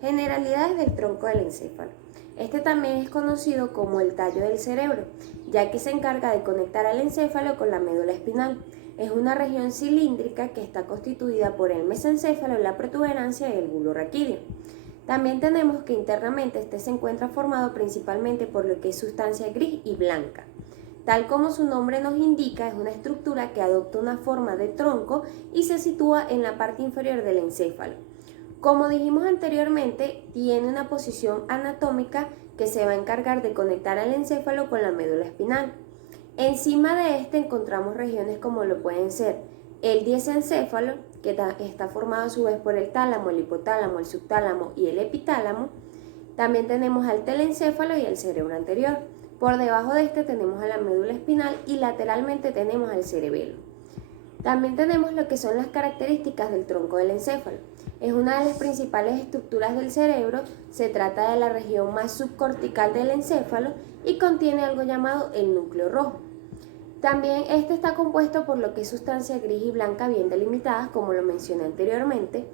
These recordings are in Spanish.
Generalidades del tronco del encéfalo. Este también es conocido como el tallo del cerebro, ya que se encarga de conectar al encéfalo con la médula espinal. Es una región cilíndrica que está constituida por el mesencéfalo, la protuberancia y el bulbo raquídeo. También tenemos que internamente este se encuentra formado principalmente por lo que es sustancia gris y blanca. Tal como su nombre nos indica, es una estructura que adopta una forma de tronco y se sitúa en la parte inferior del encéfalo. Como dijimos anteriormente, tiene una posición anatómica que se va a encargar de conectar al encéfalo con la médula espinal. Encima de este encontramos regiones como lo pueden ser el diencéfalo, que está formado a su vez por el tálamo, el hipotálamo, el subtálamo y el epitálamo. También tenemos al telencéfalo y el cerebro anterior. Por debajo de este tenemos a la médula espinal y lateralmente tenemos al cerebelo. También tenemos lo que son las características del tronco del encéfalo. Es una de las principales estructuras del cerebro, se trata de la región más subcortical del encéfalo y contiene algo llamado el núcleo rojo. También este está compuesto por lo que es sustancia gris y blanca bien delimitadas, como lo mencioné anteriormente,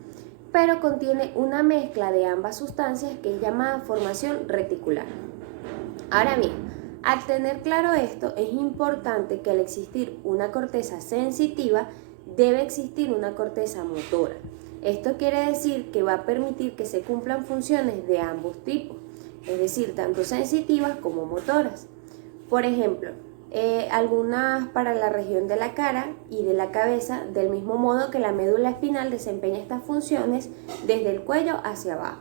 pero contiene una mezcla de ambas sustancias que es llamada formación reticular. Ahora bien, al tener claro esto, es importante que al existir una corteza sensitiva, debe existir una corteza motora. Esto quiere decir que va a permitir que se cumplan funciones de ambos tipos, es decir, tanto sensitivas como motoras. Por ejemplo, algunas para la región de la cara y de la cabeza, del mismo modo que la médula espinal desempeña estas funciones desde el cuello hacia abajo.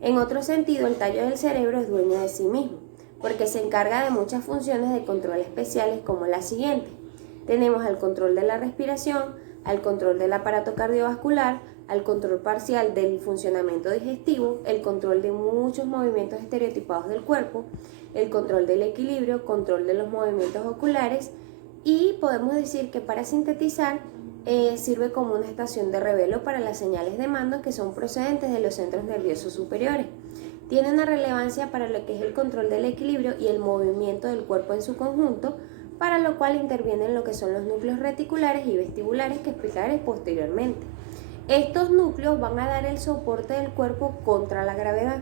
En otro sentido, el tallo del cerebro es dueño de sí mismo, porque se encarga de muchas funciones de control especiales como la siguiente. Tenemos al control de la respiración, al control del aparato cardiovascular, al control parcial del funcionamiento digestivo, el control de muchos movimientos estereotipados del cuerpo, el control del equilibrio, control de los movimientos oculares y podemos decir que para sintetizar sirve como una estación de revelo para las señales de mando que son procedentes de los centros nerviosos superiores. Tiene una relevancia para lo que es el control del equilibrio y el movimiento del cuerpo en su conjunto, para lo cual intervienen lo que son los núcleos reticulares y vestibulares que explicaré posteriormente. Estos núcleos van a dar el soporte del cuerpo contra la gravedad.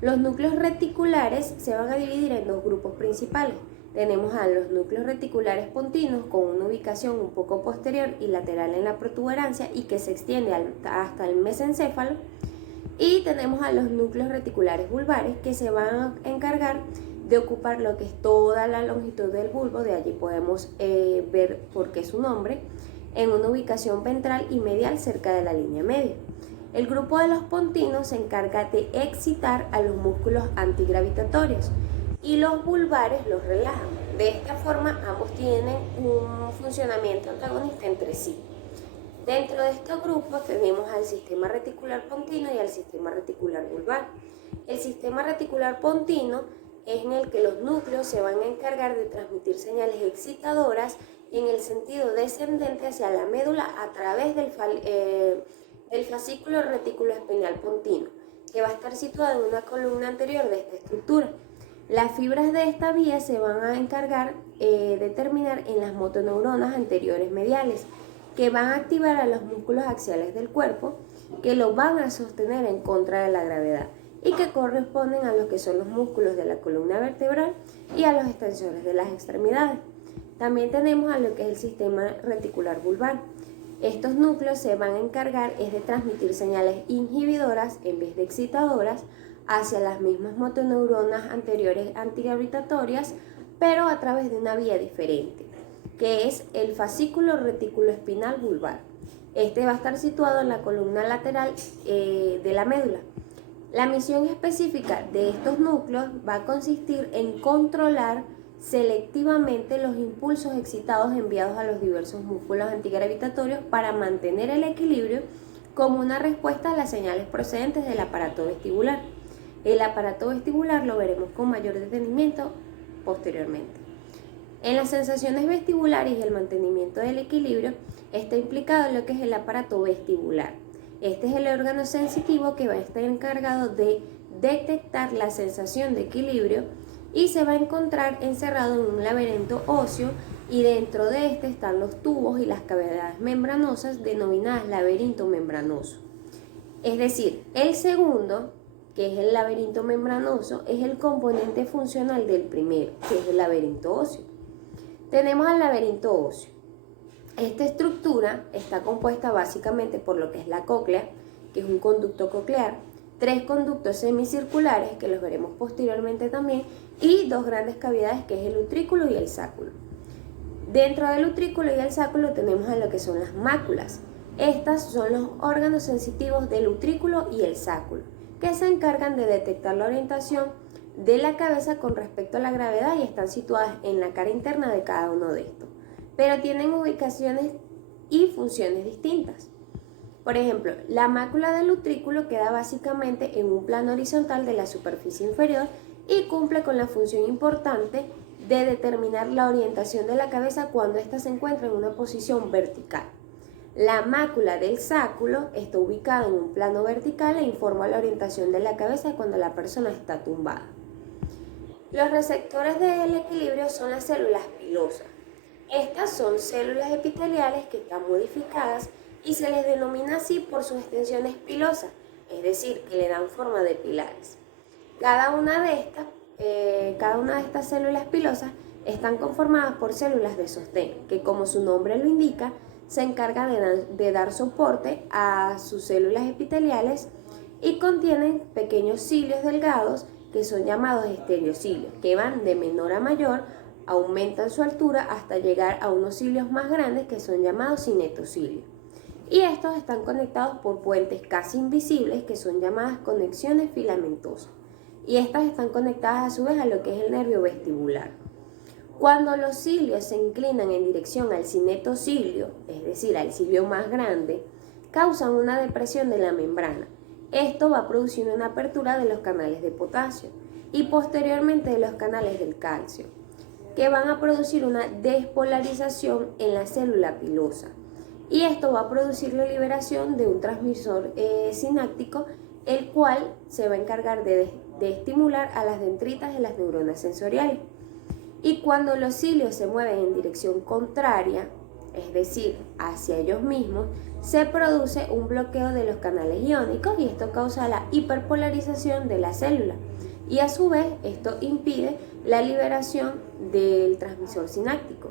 Los núcleos reticulares se van a dividir en dos grupos principales. Tenemos a los núcleos reticulares pontinos con una ubicación un poco posterior y lateral en la protuberancia y que se extiende hasta el mesencéfalo. Y tenemos a los núcleos reticulares vulvares que se van a encargar de ocupar lo que es toda la longitud del bulbo, de allí podemos ver por qué su nombre, en una ubicación ventral y medial cerca de la línea media. El grupo de los pontinos se encarga de excitar a los músculos antigravitatorios y los vulvares los relajan. De esta forma ambos tienen un funcionamiento antagonista entre sí. Dentro de estos grupos tenemos al sistema reticular pontino y al sistema reticular vulvar. El sistema reticular pontino es en el que los núcleos se van a encargar de transmitir señales excitadoras en el sentido descendente hacia la médula a través del fascículo reticuloespinal pontino, que va a estar situado en una columna anterior de esta estructura. Las fibras de esta vía se van a encargar de terminar en las motoneuronas anteriores mediales, que van a activar a los músculos axiales del cuerpo, que lo van a sostener en contra de la gravedad y que corresponden a lo que son los músculos de la columna vertebral y a los extensores de las extremidades. También tenemos a lo que es el sistema reticular vulvar. Estos núcleos se van a encargar de transmitir señales inhibidoras en vez de excitadoras hacia las mismas motoneuronas anteriores antigravitatorias, pero a través de una vía diferente, que es el fascículo reticuloespinal vulvar. Este va a estar situado en la columna lateral de la médula. La misión específica de estos núcleos va a consistir en controlar selectivamente los impulsos excitados enviados a los diversos músculos antigravitatorios para mantener el equilibrio como una respuesta a las señales procedentes del aparato vestibular. El aparato vestibular lo veremos con mayor detenimiento posteriormente. En las sensaciones vestibulares y el mantenimiento del equilibrio está implicado lo que es el aparato vestibular. Este es el órgano sensitivo que va a estar encargado de detectar la sensación de equilibrio y se va a encontrar encerrado en un laberinto óseo, y dentro de este están los tubos y las cavidades membranosas denominadas laberinto membranoso. Es decir, el segundo que es el laberinto membranoso, es el componente funcional del primero, que es el laberinto óseo. Tenemos al laberinto óseo. Esta estructura está compuesta básicamente por lo que es la cóclea, que es un conducto coclear, 3 conductos semicirculares, que los veremos posteriormente también, y 2 grandes cavidades, que es el utrículo y el sáculo. Dentro del utrículo y el sáculo tenemos a lo que son las máculas. Estas son los órganos sensitivos del utrículo y el sáculo, que se encargan de detectar la orientación de la cabeza con respecto a la gravedad y están situadas en la cara interna de cada uno de estos, pero tienen ubicaciones y funciones distintas. Por ejemplo, la mácula del utrículo queda básicamente en un plano horizontal de la superficie inferior y cumple con la función importante de determinar la orientación de la cabeza cuando ésta se encuentra en una posición vertical. La mácula del sáculo está ubicada en un plano vertical e informa la orientación de la cabeza cuando la persona está tumbada. Los receptores del equilibrio son las células pilosas. Estas son células epiteliales que están modificadas y se les denomina así por sus extensiones pilosas, es decir, que le dan forma de pilares. Cada una de estas células pilosas están conformadas por células de sostén, que como su nombre lo indica, se encargan de dar soporte a sus células epiteliales y contienen pequeños cilios delgados que son llamados estereocilios, que van de menor a mayor, aumentan su altura hasta llegar a unos cilios más grandes que son llamados cinetocilios. Y estos están conectados por puentes casi invisibles que son llamadas conexiones filamentosas. Y estas están conectadas a su vez a lo que es el nervio vestibular. Cuando los cilios se inclinan en dirección al cinetocilio, es decir, al cilio más grande, causan una depresión de la membrana. Esto va a producir una apertura de los canales de potasio y posteriormente de los canales del calcio, que van a producir una despolarización en la célula pilosa. Y esto va a producir la liberación de un transmisor sináptico, el cual se va a encargar de estimular a las dendritas de las neuronas sensoriales. Y cuando los cilios se mueven en dirección contraria, es decir, hacia ellos mismos, se produce un bloqueo de los canales iónicos y esto causa la hiperpolarización de la célula. Y a su vez, esto impide la liberación del transmisor sináptico.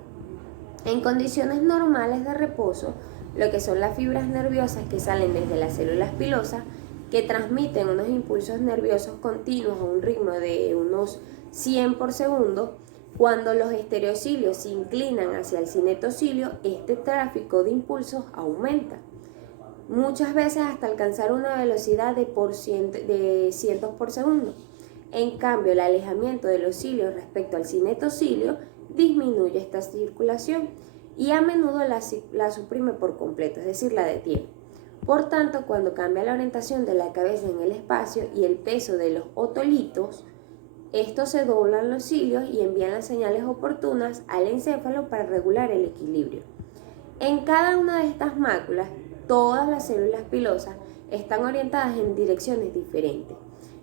En condiciones normales de reposo, lo que son las fibras nerviosas que salen desde las células pilosas, que transmiten unos impulsos nerviosos continuos a un ritmo de unos 100 por segundo, cuando los estereocilios se inclinan hacia el cinetocilio, este tráfico de impulsos aumenta, muchas veces hasta alcanzar una velocidad de cientos por segundo. En cambio, el alejamiento de los cilios respecto al cinetocilio disminuye esta circulación y a menudo la suprime por completo, es decir, la detiene. Por tanto, cuando cambia la orientación de la cabeza en el espacio y el peso de los otolitos, estos se doblan los cilios y envían las señales oportunas al encéfalo para regular el equilibrio. En cada una de estas máculas, todas las células pilosas están orientadas en direcciones diferentes,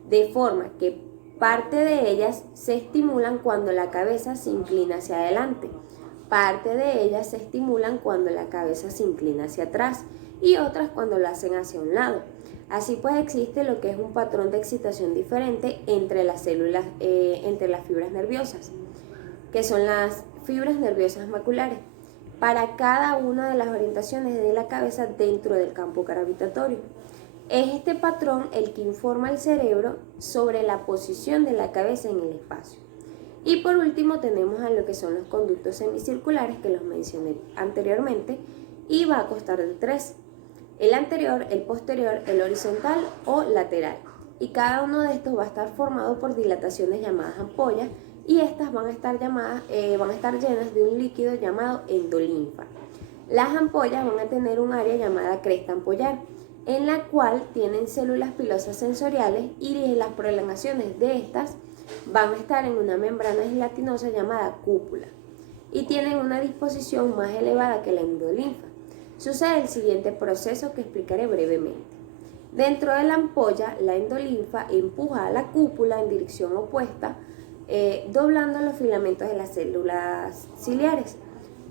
de forma que parte de ellas se estimulan cuando la cabeza se inclina hacia adelante, parte de ellas se estimulan cuando la cabeza se inclina hacia atrás y otras cuando lo hacen hacia un lado. Así pues existe lo que es un patrón de excitación diferente entre las células, entre las fibras nerviosas, que son las fibras nerviosas maculares, para cada una de las orientaciones de la cabeza dentro del campo gravitatorio. Es este patrón el que informa al cerebro sobre la posición de la cabeza en el espacio. Y por último tenemos a lo que son los conductos semicirculares, que los mencioné anteriormente, y va a constar de 3. El anterior, el posterior, el horizontal o lateral. Y cada uno de estos va a estar formado por dilataciones llamadas ampollas y estas van a estar llenas de un líquido llamado endolinfa. Las ampollas van a tener un área llamada cresta ampollar, en la cual tienen células pilosas sensoriales y las prolongaciones de estas van a estar en una membrana gelatinosa llamada cúpula y tienen una disposición más elevada que la endolinfa. Sucede el siguiente proceso que explicaré brevemente. Dentro de la ampolla, la endolinfa empuja a la cúpula en dirección opuesta, doblando los filamentos de las células ciliares,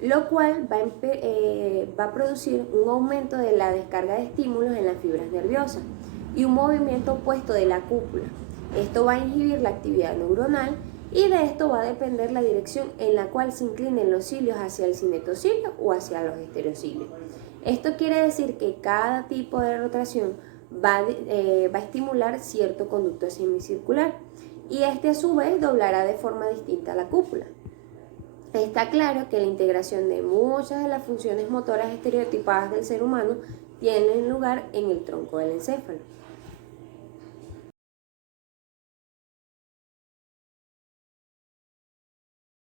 lo cual va a producir un aumento de la descarga de estímulos en las fibras nerviosas. y un movimiento opuesto de la cúpula. Esto va a inhibir la actividad neuronal y de esto va a depender la dirección en la cual se inclinen los cilios hacia el cinetocilio o hacia los estereocilios. Esto quiere decir que cada tipo de rotación va a estimular cierto conducto semicircular y este a su vez doblará de forma distinta la cúpula. Está claro que la integración de muchas de las funciones motoras estereotipadas del ser humano tienen lugar en el tronco del encéfalo.